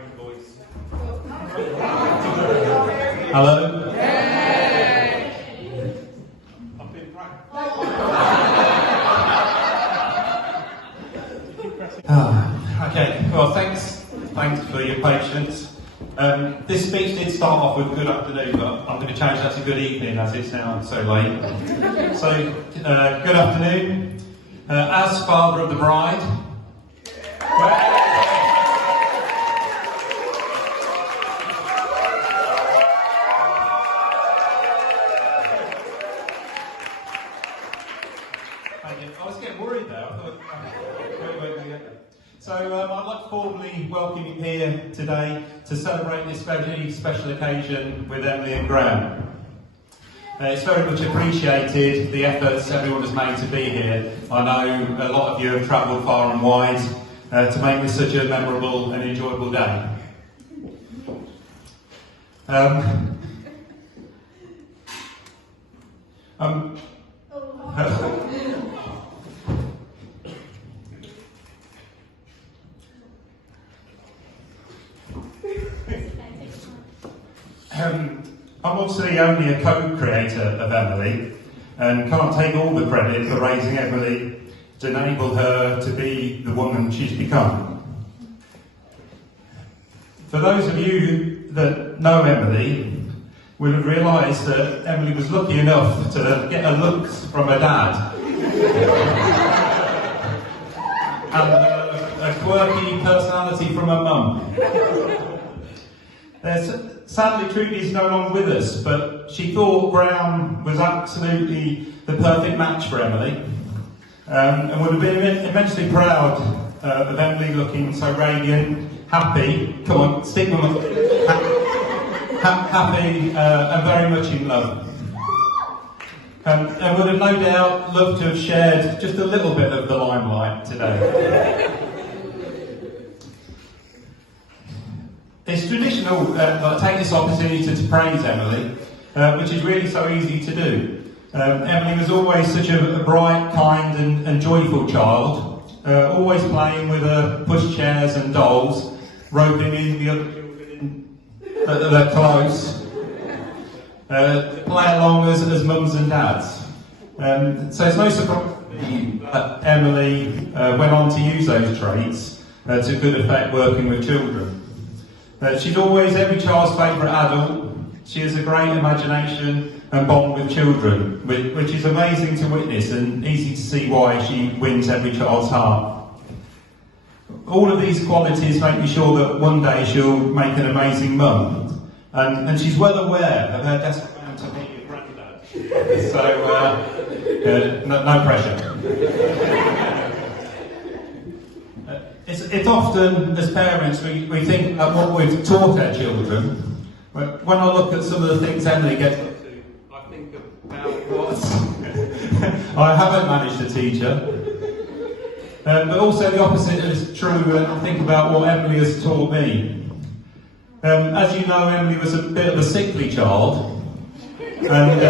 own voice. Hello? I've been okay, well thanks for your patience. This speech did start off with good afternoon, but I'm going to change that to good evening as it's now so late. So, good afternoon. As father of the bride, I was getting worried there. I thought, so I'd like to formally welcome you here today to celebrate this very special occasion with Emily and Graham. It's very much appreciated, the efforts everyone has made to be here. I know a lot of you have travelled far and wide to make this such a memorable and enjoyable day. I'm obviously only a co-creator of Emily and can't take all the credit for raising Emily to enable her to be the woman she's become. For those of you that know Emily will have realised that Emily was lucky enough to get her looks from her dad and a quirky personality from her mum. Sadly, Trudy's no longer with us, but she thought Graham was absolutely the perfect match for Emily, and would have been immensely proud of Emily looking so radiant, happy, come on, stick with me, happy and very much in love. And would have no doubt loved to have shared just a little bit of the limelight today. It's traditional that I take this opportunity to praise Emily, which is really so easy to do. Emily was always such a bright, kind and joyful child, always playing with her pushchairs and dolls, roping in the other children in their clothes, play along as mums and dads. So it's no surprise to me that Emily went on to use those traits to good effect working with children. She's always every child's favourite adult. She has a great imagination and bond with children, which is amazing to witness and easy to see why she wins every child's heart. All of these qualities make me sure that one day she'll make an amazing mum, and she's well aware of her desperate plan to be a granddad. So, no pressure. It's often, as parents, we think about what we've taught our children. But when I look at some of the things Emily gets up to, I think about what I haven't managed to teach her. But also the opposite is true when I think about what Emily has taught me. As you know, Emily was a bit of a sickly child. And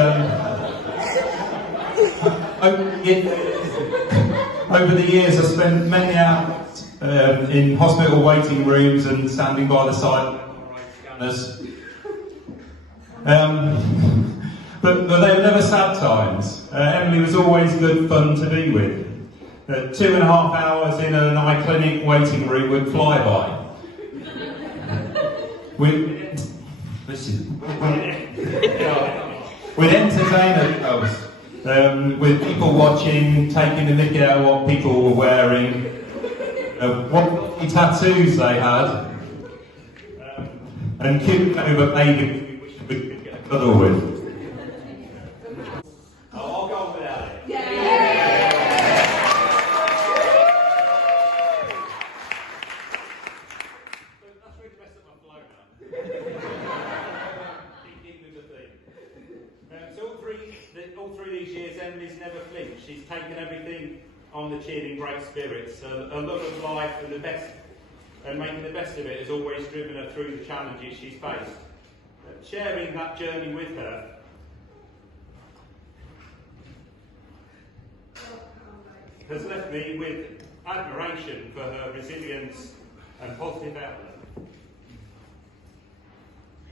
over the years I spent many hours in hospital waiting rooms and standing by the side of scanners. But they were never sad times. Emily was always good fun to be with. 2.5 hours in an eye clinic waiting room would fly by. We'd entertain ourselves with people watching, taking the mick out of what people were wearing. What tattoos they had, and cute over baby we wish we could get a cuddle with. I'll go on without it. Yeah. That's really messed up my flow now. Keep with the theme. So all through these years, Emily's never flinched. She's taken everything on the chin in great spirits. A love of life and the best, and making the best of it has always driven her through the challenges she's faced. Sharing that journey with her has left me with admiration for her resilience and positive outlook.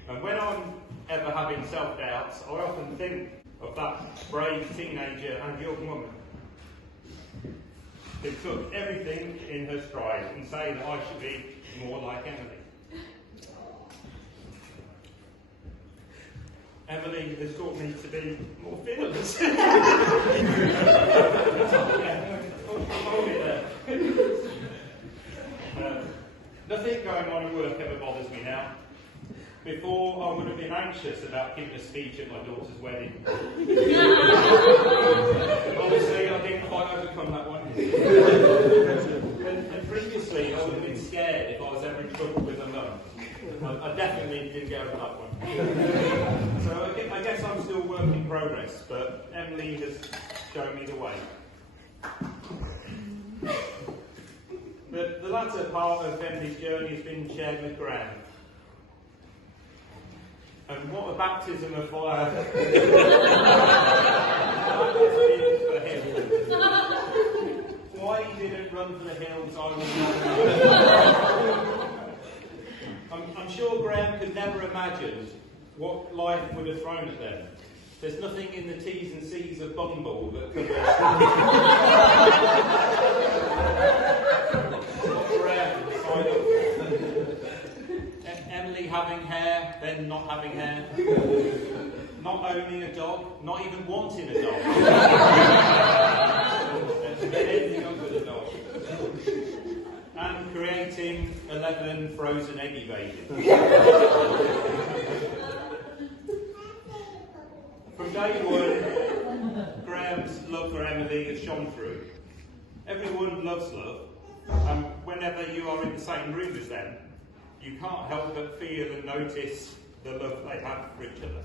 And when I'm ever having self-doubts, I often think of that brave teenager and young woman who took everything in her stride and say that I should be more like Emily. Emily has taught me to be more fearless. Nothing going on at work ever bothers me now. Before, I would have been anxious about giving a speech at my daughter's wedding. Honestly, I didn't quite overcome that one. And previously, I would have been scared if I was ever in trouble with my mum. I definitely didn't get over that one. So I guess I'm still a work in progress, but Emily has shown me the way. The latter part of Emily's journey has been shared with Graham. And what a baptism of fire that has been for him. Why he didn't run for the hills, I will never know. I'm sure Graham could never imagine what life would have thrown at them. There's nothing in the T's and C's of Bumble that could Emily having hair, then not having hair. Not owning a dog, not even wanting a dog. Ending up with a dog. And creating 11 frozen eggy babies. From day one, Graham's love for Emily has shone through. Everyone loves love, and whenever you are in the same room as them, you can't help but feel and notice the love they have for each other.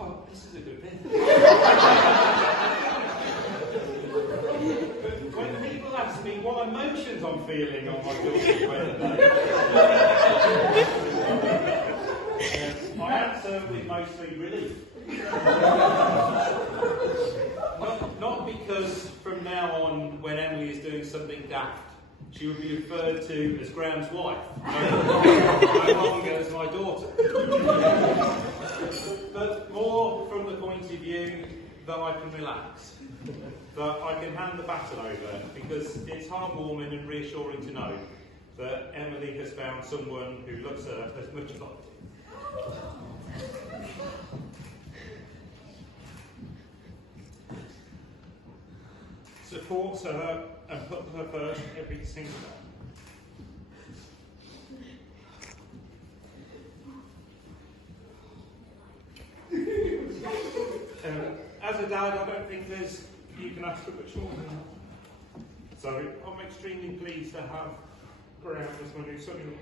Oh, this is a good bit. But when people ask me what emotions I'm feeling on my daughter's wedding day, I answer with mostly relief. Not because from now on, when Emily is doing something daft, she would be referred to as Graham's wife, no longer as my daughter. But more from the point of view that I can relax, that I can hand the baton over, because it's heartwarming and reassuring to know that Emily has found someone who loves her as much as I do. Supports her and puts her first every single day. As a dad, I don't think you can ask for much more than that. So I'm extremely pleased to have Graham as my new son-in-law.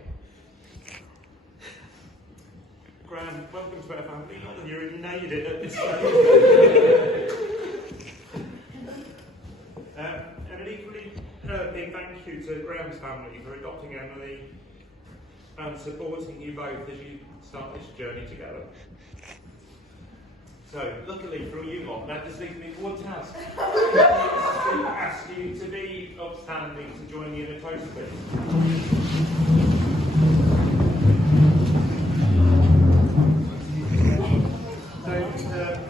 Graham, welcome to our family. Not that you really nailed it at this stage. And an equally big thank you to Graham's family for adopting Emily and supporting you both as you start this journey together. So, luckily for you lot, that just leaves me with one task. To ask you to be upstanding to join me in a toast, please.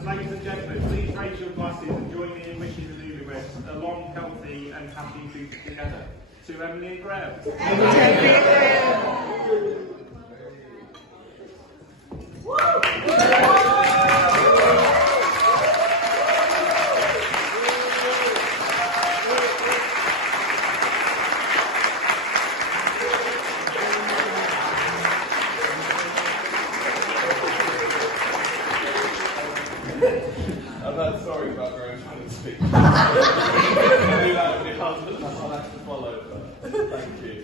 Ladies and gentlemen, please raise your glasses and join me in wishing the newlyweds a long, healthy and happy future together. To Emily and Graham. I'm sorry about Graham trying to speak. I knew that would be hard to follow, but thank you.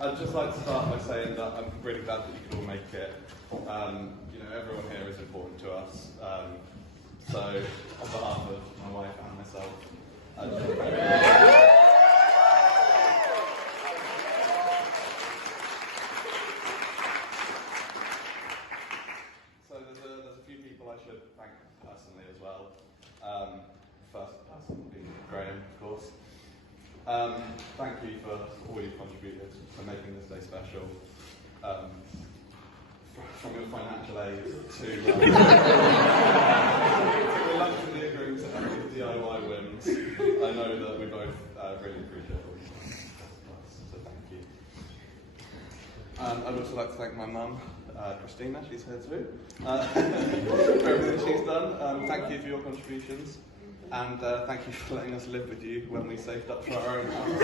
I'd just like to start by saying that I'm really glad that you could all make it. Everyone here is important to us. So, on behalf of my wife and myself, there's a few people I should thank personally as well. First person being Graham, of course. Thank you for all you've contributed for making this day special. From your financial aid to the lunch and the agreement to any DIY wins. I know that we both really appreciate all you've done. So thank you. I'd also like to thank my mum, Christina, she's here too, for everything she's done. Thank you for your contributions. And thank you for letting us live with you when we saved up for our own house.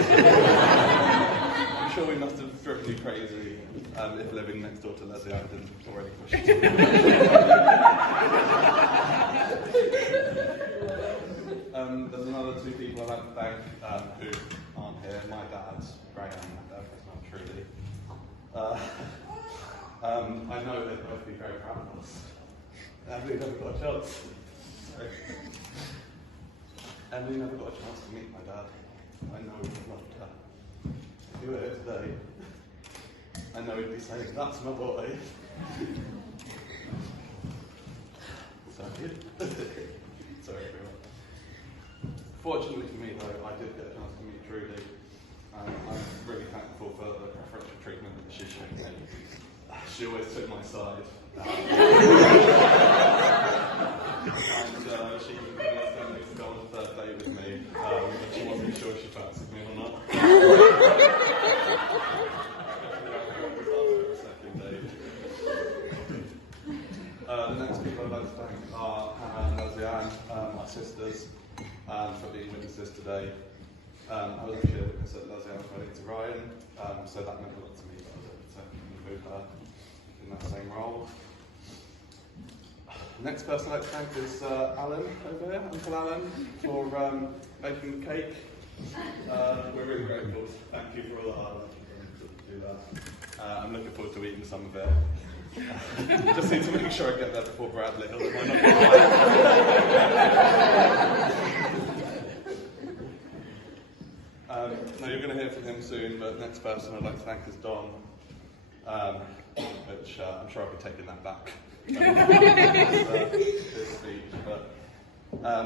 I'm sure we must have driven you crazy if living next door to Leslie didn't already push you to There's another two people I'd like to thank who aren't here. My dad, Graham, and his mum, Trudy. I know they'd both be very proud of us. We've never got a chance. And we never got a chance to meet my dad. I know we'd have loved her. If he were here today, I know he'd be saying, "That's my boy." Sorry. Sorry, everyone. Fortunately for me, though, I did get a chance to meet Trudy. I'm really thankful for the preferential treatment that she showed me. She always took my side. And she even asked me to go on a third date with me, but she wasn't sure if she fancied me or not. Second date. The next people I'd like to thank are Hannah and Leslie, my sisters, for being witnesses today. I was actually a witness at Leslie's wedding to Ryan, so that meant a lot to me that I was able to include her in that same role. The next person I'd like to thank is Alan over here, Uncle Alan, for making the cake. We're really grateful. Thank you for all the hard work to do that. I'm looking forward to eating some of it. Just need to make sure I get there before Bradley, or it might not be No, you're going to hear from him soon, but the next person I'd like to thank is Don, which I'm sure I'll be taking that back. His speech, but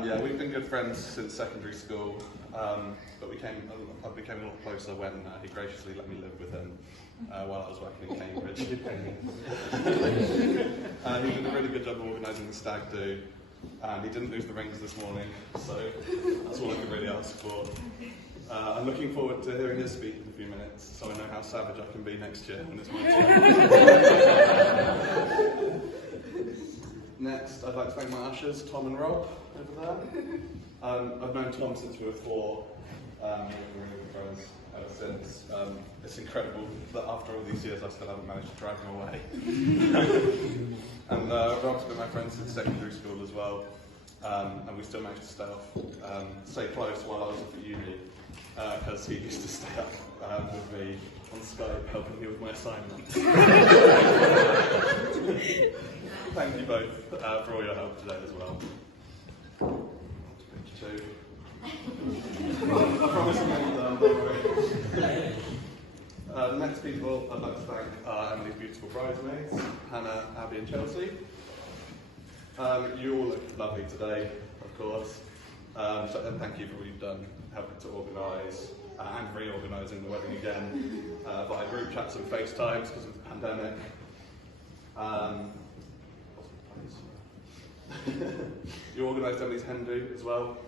yeah, we've been good friends since secondary school, but I became a lot closer when he graciously let me live with him while I was working in Cambridge. He did a really good job of organising the stag do, and he didn't lose the rings this morning, so that's all I can really ask for. I'm looking forward to hearing his speech in a few minutes, so I know how savage I can be next year when it's my turn. Next, I'd like to thank my ushers, Tom and Rob, over there. I've known Tom since we were 4. We've been really good friends ever since. It's incredible that after all these years I still haven't managed to drive him away. And Rob's been my friend since secondary school as well. And we still managed to stay close while I was up at uni, because he used to stay up with me on Skype helping me with my assignments. Thank you both for all your help today as well. Picture 2. I promise I'm not done, don't worry. The next people I'd like to thank are Emily's beautiful bridesmaids, Hannah, Abby and Chelsea. You all look lovely today, of course, and thank you for what you've done, helping to organise and reorganising the wedding again via group chats and FaceTimes because of the pandemic. You organised Emily's hen do as well,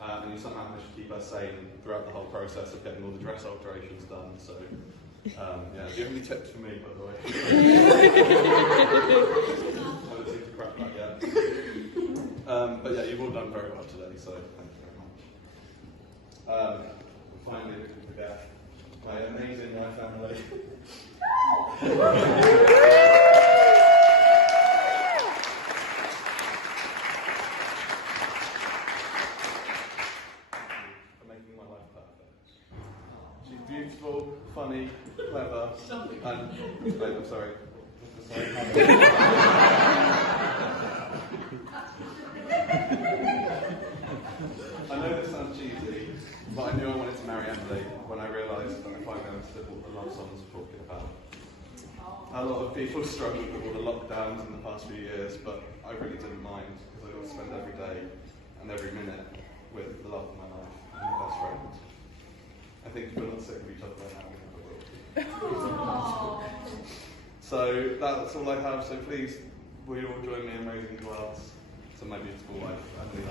and you somehow managed to keep her sane throughout the whole process of getting all the dress alterations done. So, yeah. Do you have any tips for me, by the way? I don't seem to crack that yet. But yeah, you've all done very well today, so thank you very much. Finally, we can forget my amazing wife family. Beautiful, funny, clever, and wait, I'm sorry. I know this sounds cheesy, but I knew I wanted to marry Emily when I realised that I finally understood what the love songs were talking about. A lot of people struggled with all the lockdowns in the past few years, but I really didn't mind because I got to spend every day and every minute with the love of my life and my best friend. think if we're not sick of each other right now, we never will. So that's all I have, so please, will you all join me in raising a glass to my beautiful wife, Emily.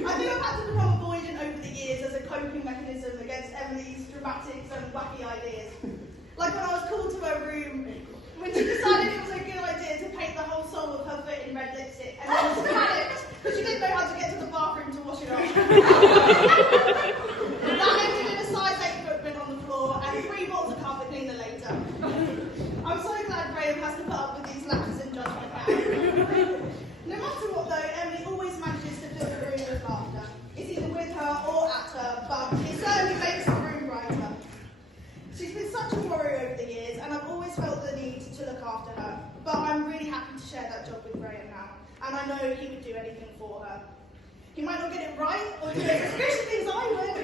I do have had to become avoidant over the years as a coping mechanism against Emily's dramatic and wacky ideas. Like when I was called to her room, when she decided it was a good idea to paint the whole sole of her foot in red lipstick, and then she panicked because she didn't know how to get to the bathroom to wash it off. That ended in a size 8 footprint on the floor and 3 bottles of carpet cleaner later. I'm so glad Graham has to put up with these lapses in judgment now. No matter what though, Emily always manages to fill the room with laughter. It's either with her or at her, but it certainly makes the room brighter. She's been such a warrior over the years, and I've always felt the need to look after her. But I'm really happy to share that job with Graham now, and I know he would do anything for her. He might not get it right, or do those suspicious things I would.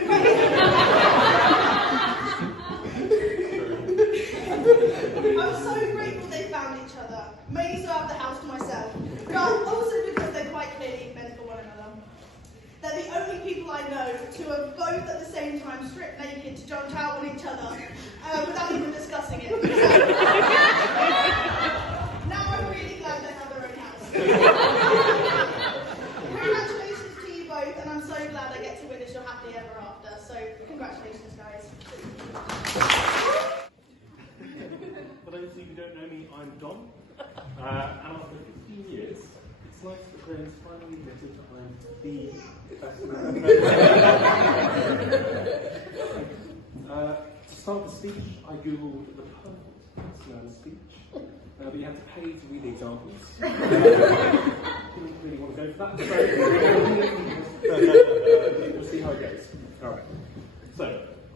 I'm so grateful they found each other, mainly so I have the house to myself, but also because they're quite clearly meant for one another. They're the only people I know to have both at the same time stripped naked to jump out on each other without even discussing it. Now I'm really glad they have their own house. Congratulations to you both, and I'm so glad I get to witness your happily ever after. So congratulations, guys. For those of you who don't know me, I'm Dom, and after 15 years, it's nice that Graham's finally admitted I'm the best man. To start the speech, I googled the perfect best man speech, but you had to pay to read the examples. Didn't really want to go for that, so we'll see how it goes. Alright, so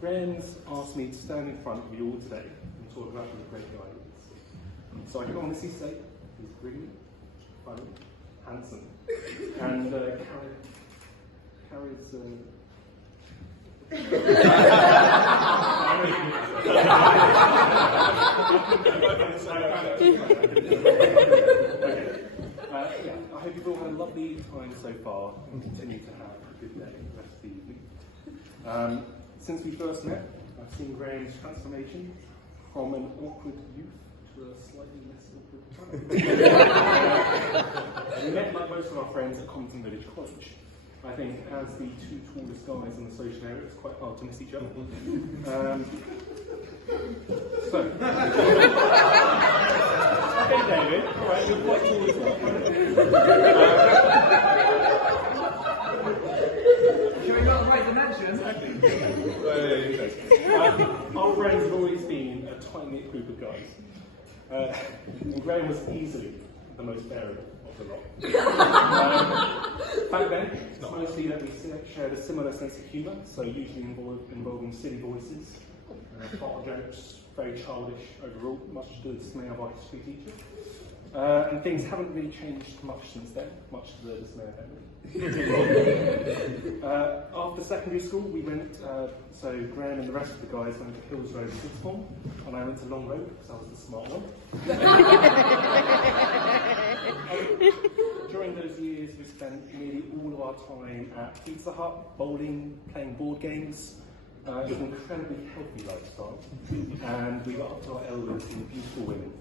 Graham's asked me to stand in front of you all today and talk about the great guy he is. So I can honestly say he's brilliant, funny, handsome, and carries yeah, I hope you've all had a lovely time so far and continue to have a good day the rest of the evening. Since we first met, I've seen Graham's transformation from an awkward youth to a slightly less awkward child. We met, like most of our friends, at Compton Village College. I think as the 2 tallest guys in the social area, it's quite hard to miss each other. Okay, David, alright, you're quite tall as well. Should we not write the mention? Our friends have always been a tight-knit group of guys. And Graham was easily the most bearable of the lot. Back then, it's mostly that we shared a similar sense of humour, so usually involving silly voices, fart jokes, very childish overall, much to the dismay of our history teacher. And things haven't really changed much since then, much to the dismay of Emily. After secondary school, we went, so Graham and the rest of the guys went to Hills Road Sixth Form, and I went to Long Road because I was the smart one. During those years, we spent nearly all of our time at Pizza Hut, bowling, playing board games. It was an incredibly healthy lifestyle, and we got up to our elbows in beautiful women.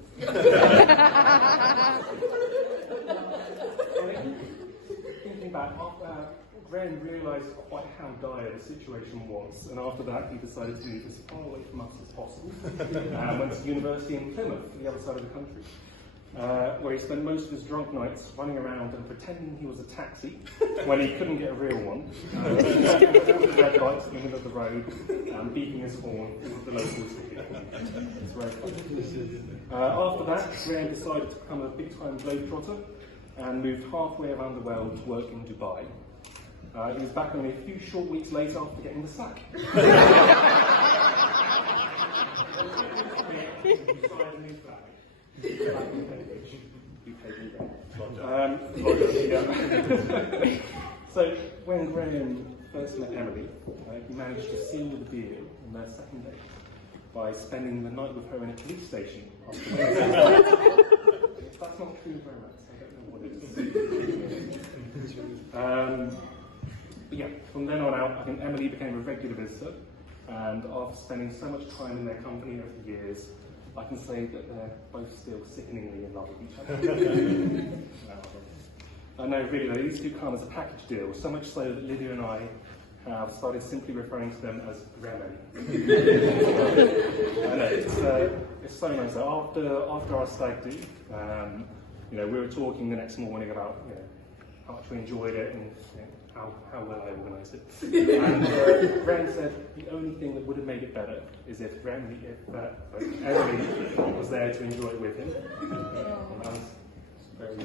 Thinking back, Graham realised quite how dire the situation was, and after that he decided to move as far away from us as possible, and went to university in Plymouth, on the other side of the country, where he spent most of his drunk nights running around and pretending he was a taxi when he couldn't get a real one, all the red lights in the middle of the road, beeping his horn with the locals. It's very funny. After that, Graham decided to become a big-time globetrotter and moved halfway around the world to work in Dubai. He was back only a few short weeks later after getting the sack. Tried a new flag. Back in Cambridge. So when Graham first met Emily, he managed to seal the deal on their second date by spending the night with her in a police station. If that's not true romance, I don't know what it is. But yeah, from then on out, I think Emily became a regular visitor, and after spending so much time in their company over the years, I can say that they're both still sickeningly in love with each other. No, really though, these two come as a package deal, so much so that Lydia and I have started simply referring to them as Graham. I know, it's so nice. So after our stag do, we were talking the next morning about how much we enjoyed it and how well I organised it. And Graham said the only thing that would have made it better is if Emily was there to enjoy it with him. And that was very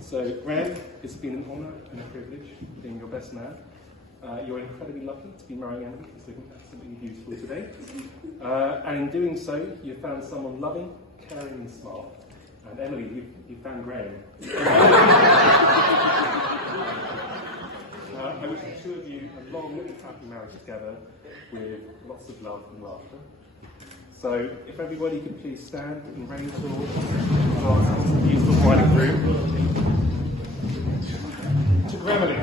So, Graham, it's been an honour and a privilege being your best man. You're incredibly lucky to be marrying Emily. It's looking absolutely beautiful today. And in doing so, you've found someone loving, caring and smart. And Emily, you found Graham. I wish the two of you a long and happy marriage together with lots of love and laughter. So, if everybody could please stand and raise your beautiful bride and groom. To Emily.